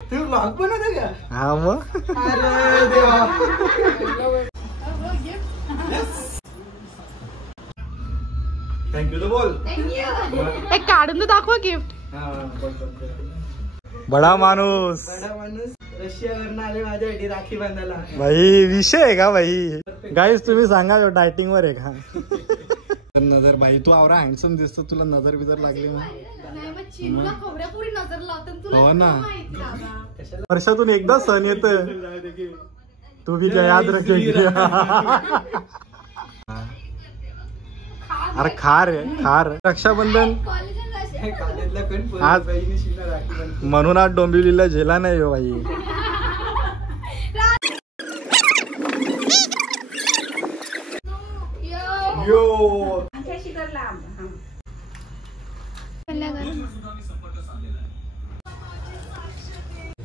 तू vlog बनवतो का? हा मग. अरे देवा. थँक्यू तो बोल. एक काढून तर दाखवा गिफ्ट. बडा माणूस. बडा माणूस रशियावरून आले माझ्यासाठी राखी बांधायला. भाई विषय आहे का भाई? गाईस तुम्ही सांगा डायटिंग वर आहे का? नजर बाई तू आवरा हँडसम दिसतो, तुला नजर बिजर लागली मग? हो ना, वर्षातून एकदा सण येत. तू भी क्या याद रखेगी. अरे खार आहे खार. रक्षाबंधन आज म्हणून आज डोंबिवलीला झेला नाही हो भाई.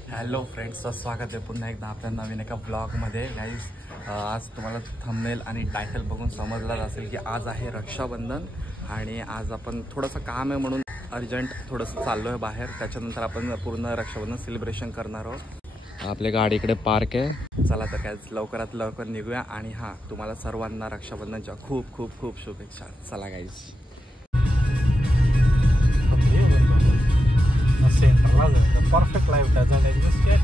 हॅलो फ्रेंड्स, स्वागत आहे पुन्हा एकदा आपल्या नवीन एका ब्लॉगमध्ये. गाईज आज तुम्हाला थंबनेल आणि टायटल बघून समजलाच असेल की आज आहे रक्षाबंधन आणि आज आपण थोडंसं काम आहे म्हणून अर्जंट थोडंसं चाललो आहे बाहेर. त्याच्यानंतर आपण पूर्ण रक्षाबंधन सेलिब्रेशन करणार आहोत. आपल्या गाडीकडे पार्क आहे. चला तर काय लवकरात लवकर निघूया आणि हां, तुम्हाला सर्वांना रक्षाबंधनच्या खूप खूप खूप शुभेच्छा. चला guys. Perfect life doesn't exist yet.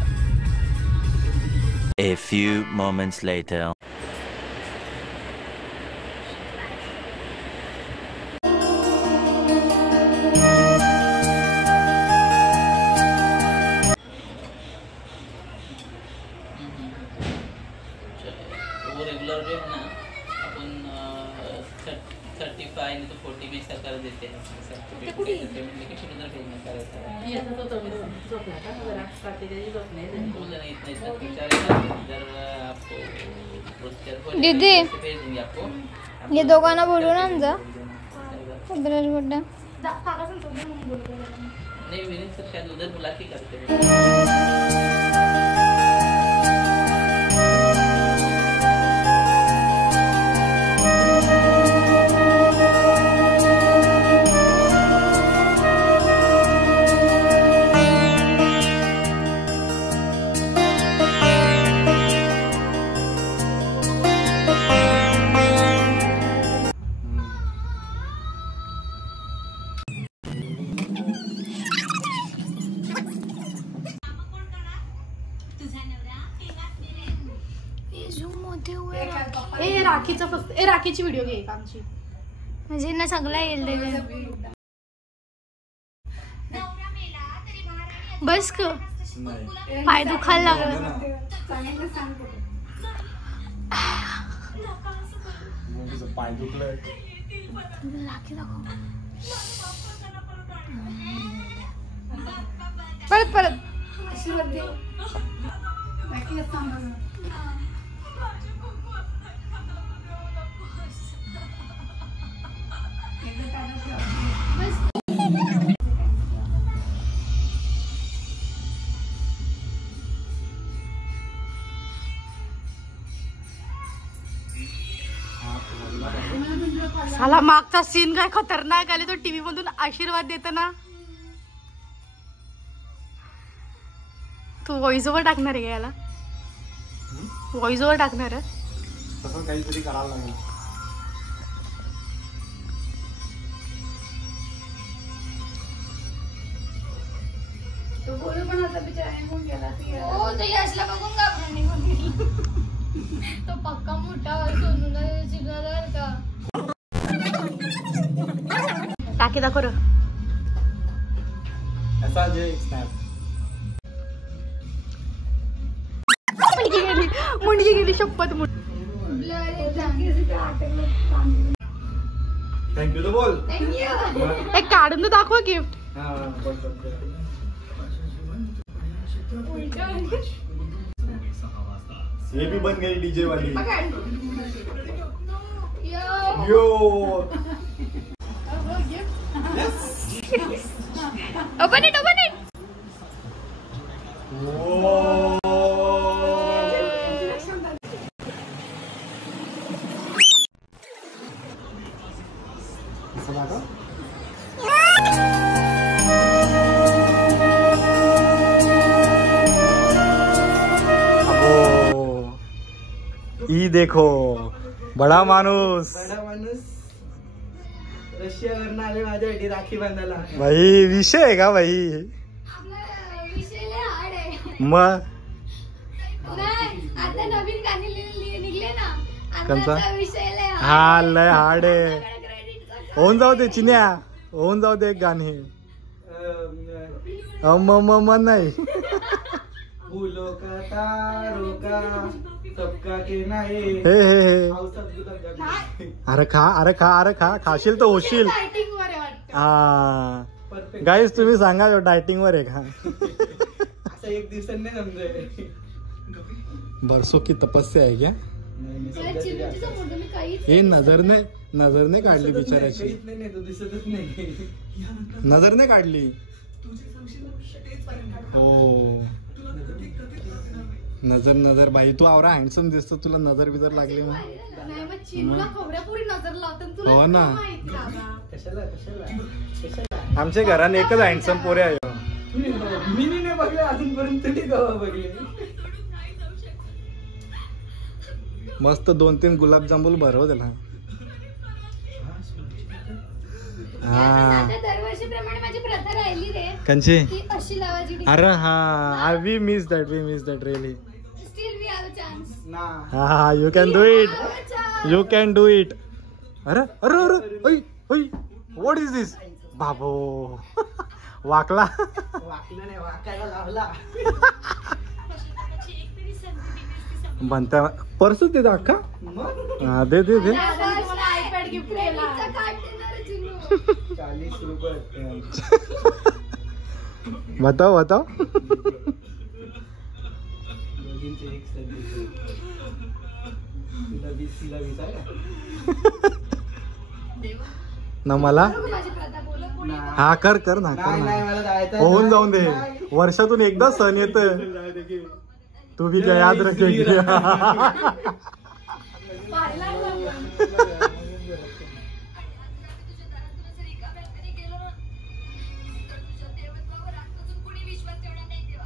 A few moments later. वो रेगुलर जो है ना अपन 35 नहीं तो 40 में सरकार देते हैं. पेमेंट लेके फिर उधर भेजना पड़ता है. ये तो जोखना का जरा काटे जाइए जोखने दें. इतना बेचारे इधर आपको प्रोसेसर दीदी भेज देंगे आपको. ये दोघांना बोलू ना आमचा उधर गुड्डा नहीं, मेरे सर शायद उधर बुला के करते हैं. राखीचा फक्त राखीची व्हिडिओ घे आमची, म्हणजे ना सगळं येईल त्याच्या. बस क पाय दुखायला लागलं. पाय दुखलं. राखी दाखव परत परत. साला मागचा सीन काय खतरनाक आले. तो टीव्ही मधून आशीर्वाद देताना. तू व्हॉइस ओव्हर टाकणार आहे का याला? व्हॉइस ओव्हर टाकणार आहे? तसं काहीतरी करायला लागेल. तो बोलू पण आता बिचारा निघून गेला. हो, तो यशला बघून घाबरून निघून गेला. तो पक्का मोठा सोनूला शिकणार का. टाकी दाखव रे. ऐसा जे स्नॅप. मुंडकी गेली शपथ. थँक्यू तो बोल. एक काढून तर दाखवा गिफ्ट. ये भी बन गई डीजे वाली. Yo open it open it. ई देखो बडा माणूस बडा माणूस रशियावरनं आले माझ्यासाठी राखी बांधायला. भाई विषय आहे का भाई? आपला विषय लय हार्ड आहे. मग नाही आता नवीन गाणी निघले ना कोणता? आता विषय लय हा लय हार्ड आहे. credit होऊन जाऊ दे चिन्या, होऊन जाऊ दे एक गाणे. म नाही फूलों का तारों का सबका कहना है. हे औसत गुलाबजामुन. अरे खा खाशील तर होशील. डायटिंग वर आहे वाटतं. हा Perfect. गाईज तुम्ही सांगा डायटिंग वर आहे का? असं एक दिवसांनी नाही समजाय. बरसो की तपस्या आहे क्या? त्या चिमणीचा फोटो मी काहीच हे नजरने काढली बिचाराची. काहीच नाही, तो दिसतच नाही. नजरने काढली. हो नजर बाई तू आवरा हँडसम दिसतो, तुला नजर बिजर लागली मग. नाही मग चिमूला खोबऱ्यापुरी नजर लावतात तुला हो ना. काय माहिती बाबा. कशाला आमच्या घरात एकच हँडसम पोरे आहे. मी नाही बघले अजूनपर्यंत. तुम्ही गावा बघले. मस्त 2-3 गुलाबजामुन भरव त्याला. हा आता दरवर्षीप्रमाणे माझी प्रथा राहिली रे कंची. की अशी लावायची. अरे हा we miss that really. Still we have a chance. ना हा यू कॅन डू इट. अरे व्हॉट इज दिस बाबो. वाकला वाकलं नाही, वाकायला लावला. बनता परसू दे अक्का. मग हा दे आयपॅड गिफ्ट केला. 40 रुपये. बताओ दोघींचे एक संधी. तुला 20 आहे का? ना मला. माझी प्रथा बोल. हा कर ना नाही मला जायचं. होऊन जाऊन दे. वर्षातून एकदा सण येत. तू भी क्या याद रखेगी.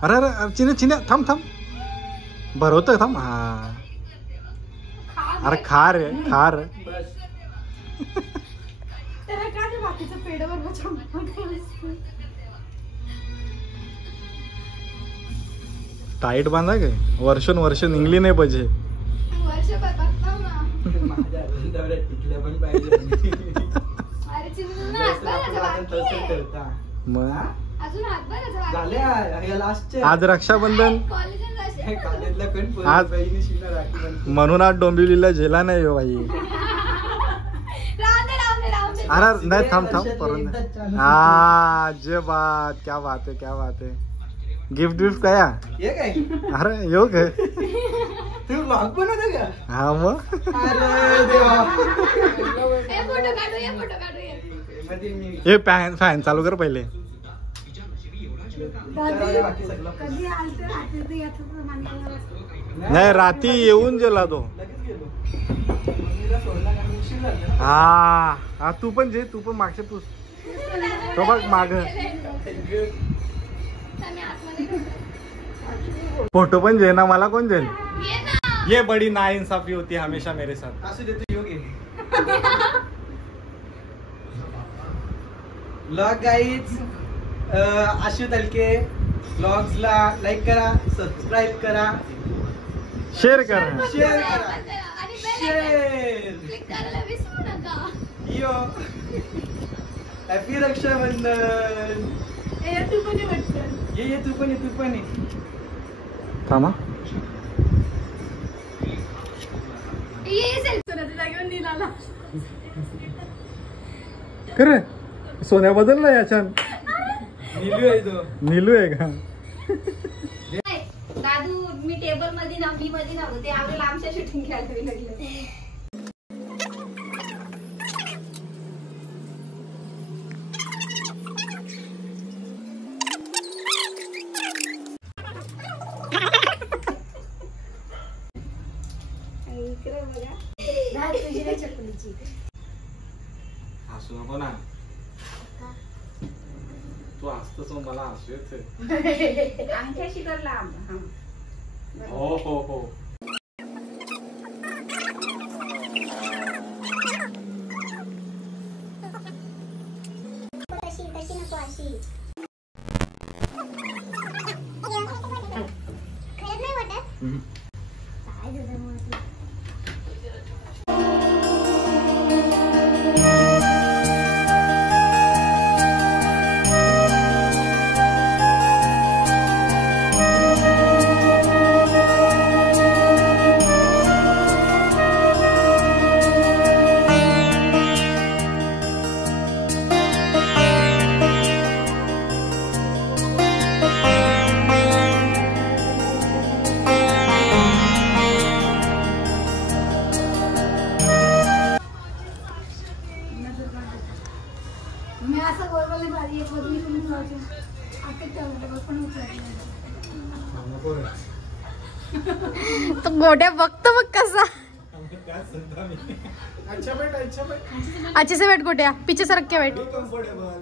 अरे चिन्या थांब भरवत थांब. हा अरे खार बस. त्याला काय ते बाकीचं पेडवर टाईट बांधा काय. वर्ष निघली नाही पाहिजे. वर्ष बघताव ना. माझ्या दौऱ्यात टिकल्या पण पाहिजे. अरे चिमूला हातभार तसं ठेवता. मग अजून हातभार झाल्या या लास्टचे. आज रक्षाबंधन कॉलेजला पण आज- बहिणी शिना राखी बांधते. म्हणून आज डोंबिवलीला जेला नाही हो बाई. अरे नाही थांब परत. हा जे बात क्या बात है. गिफ्ट काय हे काय अरे येऊ काय. तू ब्लॉग बनवतो का? हा मग अरे देवा. फोटो काढू मी हे फॅन चालू कर पहिले. बाकी सगळं कधी आलते रात्री याचं नाही रात्री येऊन गेला तो. लगेच गेलो. मम्मीला सोडला आणि उशीर झाला. हा तू पण मागचे पुस. तो बघ माग फोटो पण जे ना मला कोण जेल. ये बड़ी नाइंसाफी होती है हमेशा मेरे साथ. असू दे तू योगी. ब्लॉग गाईज आशु तलके ब्लॉग्सला लाईक करा, सबस्क्राईब करा, शेअर करा. शेअर करा. शेअर क्लिक करायला विसरू नका. यो. हॅपी रक्षाबंधन. तू पण ये वाटतं. ये तू पण ये. थांबा जागेवर नीलाला खरं सोन्या बदलला याच्यात. नीलू आहे तो. नीलू आहे का. दादू मी टेबल मध्ये ना बी मध्ये नव्हते आपल्याला आमच्या शूटिंग घ्यायला लागले. हसू नको ना. तू हसतोस मला हसू येते. अंगठ्याशी करला. हो मी असं गोरवाली भाजी एक बदली करून जायचे आता तेवढं पण तो गोट्या बघतो बघ कसा. अच्छा बेटा अच्छे से बैठ गोट्या, पीछे सरक के बैठ. कम्फर्टेबल.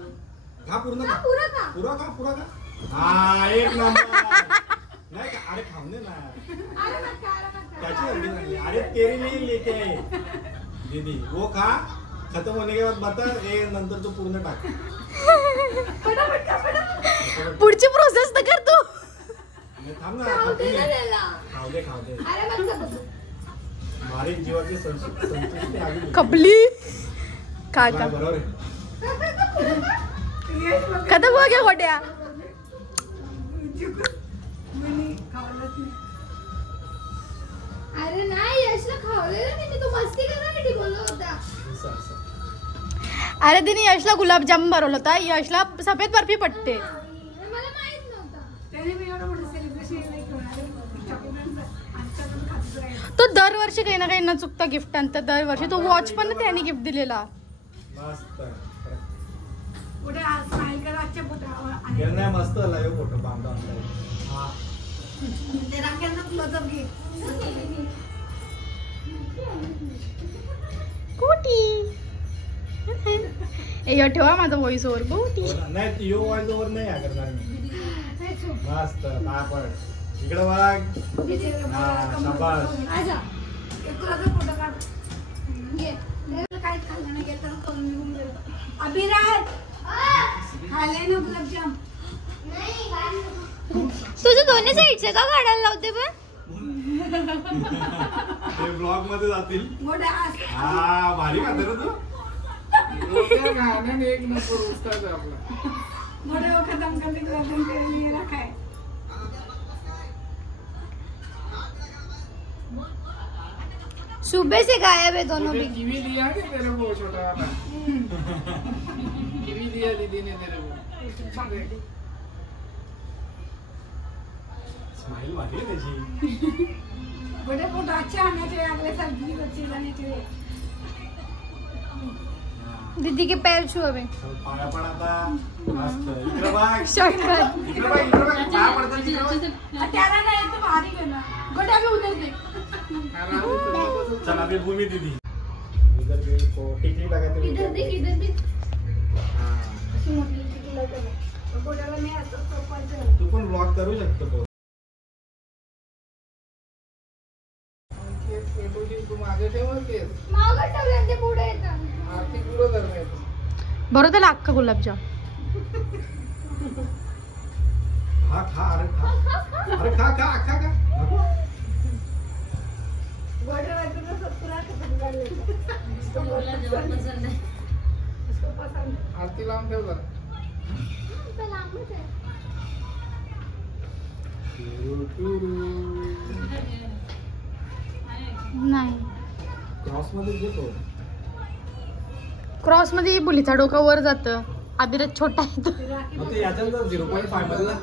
खा पूर्ण खा. पुरा का पुरा खा. हा एक नंबर. नाही का अरे खाऊ दे ना. त्याची हड्डी नाही. अरे तेरे लिए लेके आए दीदी वो खा. खत्म होने के बाद बता ए नंतर तू पूर्ण टाक. पुढची प्रोसेस तर कर तू. थांब ना. खाऊ दे ना त्याला. खाऊ दे. अरे मग बारीक जीवाची संतुष्टी आली. कपली काका बरोबर आहे. खतम हो गया गोट्या. अरे नाही यशला खावलेलं नाही मी तो मस्ती करण्यासाठी बोललो होता. अरे तिने यशला गुलाबजाम भरवलं होता. यशला सफेद बर्फी पटते. मला माहित नव्हता. तो दरवर्षी काही ना काही न चुकता गिफ्ट आणतो. दरवर्षी तो वॉच पण त्याने गिफ्ट दिलेला. मस्त पुढे आज स्माइल कर आजच्या हे नाही मस्त लाईव्ह फोटो बांधला. हा ते राखेलचा क्लोजअप घे. कुटी ए ठेवा माझा व्हॉइस ओव्हर. कुटी नाही यो व्हॉइस ओव्हर नाही करणार मी. मस्त पापड इकडे बघ. हा शाबास. आजा एक क्लोजअप फोटो काढ. घे काहीच खाल्लं नाही गेलं तर करून निघून गेलो. अभिराज खाले ना गुलाबजाम. तुझे दोन्ही साईडचे का काढायला लावते पण. ते ब्लॉग मध्ये जातील. मोठा आज हा भारी खाते रे तू. एक नंबर उस्ताद आहे आपला. मोठे खतम करते गुलाबजाम तेरे रखा है. सुबह से गायब है दोनों भी. कीवी दिया है तेरे को छोटा वाला. कीवी दिया दीदी ने तेरे को. स्माइल भारी आहे त्याची. बड़े फोटो अच्छे आने चाहिए अगले साल भी अच्छे आने चाहिए. दीदी के पैर छू अबे. पाया पण आता मस्त. इकडे बघ. शॉर्टकट. इकडे बघ. पाया पडतात तिकडे बघ. अट्यारा नहीं तो बाहर ही करना. गोटा भी उधर देख. चला बे भूमी दीदी. इधर भी को टिकली लगाते हुए. इधर देख इधर देख. हां अशी मोठी टिकली लगाते. गोटाला मी असं सोपायचं. तू पण ब्लॉग करू शकतो. तू मागे ठेव केस. मागं ठेवलं ते पुढे येतं. आर्थिक पुढं धरणे. बरं त्याला अख्खा गुलाबजाम. हा खा. अरे खा. अरे खा खा. गोटाला तो पूरा खत्म कर लेता. इसको बोला जवाब पसंद है. इसको पसंद है. आरती लावून ठेव जरा. तो लांबच आहे. नाही क्रॉस मध्ये घेतो. क्रॉस मध्ये बुलीचा डोका वर जात. अभिराज छोटा आहे तो. मग ते याच्यानंतर 0.5 मधला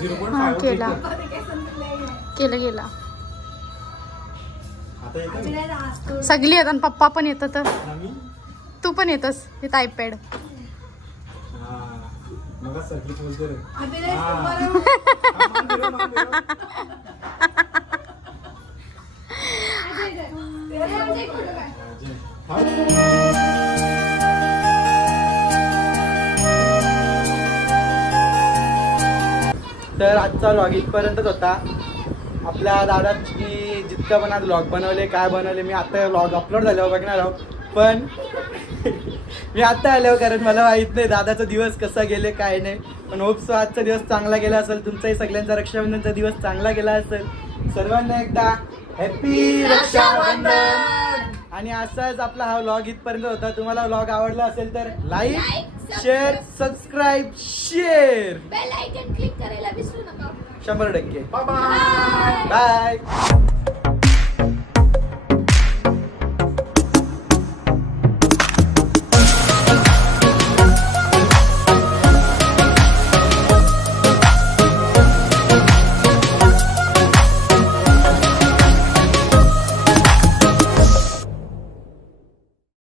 0.5 केला. केला आता येतं. अभिराज असतो. सगळी येतात. पप्पा पण येतात. आम्ही तू पण येतस. इथं आयपॅड. हा मग सगळी बोलते रे. अभिराज हा. बरोबर. मान दिलं. तेरे आमचे एक फोटो काढ. तर आजचा व्लॉग इथपर्यंतच होता. आपल्या दादाची जितका पण आज व्लॉग बनवले काय बनवले मी आता व्लॉग अपलोड झाल्यावर बघणार आहोत. पण मी आता आल्यावर कारण मला माहित नाही दादाचा दिवस कसा गेले काय नाही. पण होप सो आजचा दिवस चांगला गेला असेल. तुमचाही सगळ्यांचा रक्षाबंधनचा दिवस चांगला गेला असेल. सर्वांना एकदा हॅपी रक्षाबंधन. आणि असाच आपला हा व्लॉग इथपर्यंत होता. तुम्हाला व्लॉग आवडला असेल तर like share subscribe share bell icon click करायला विसरू नका. 100%. बाय.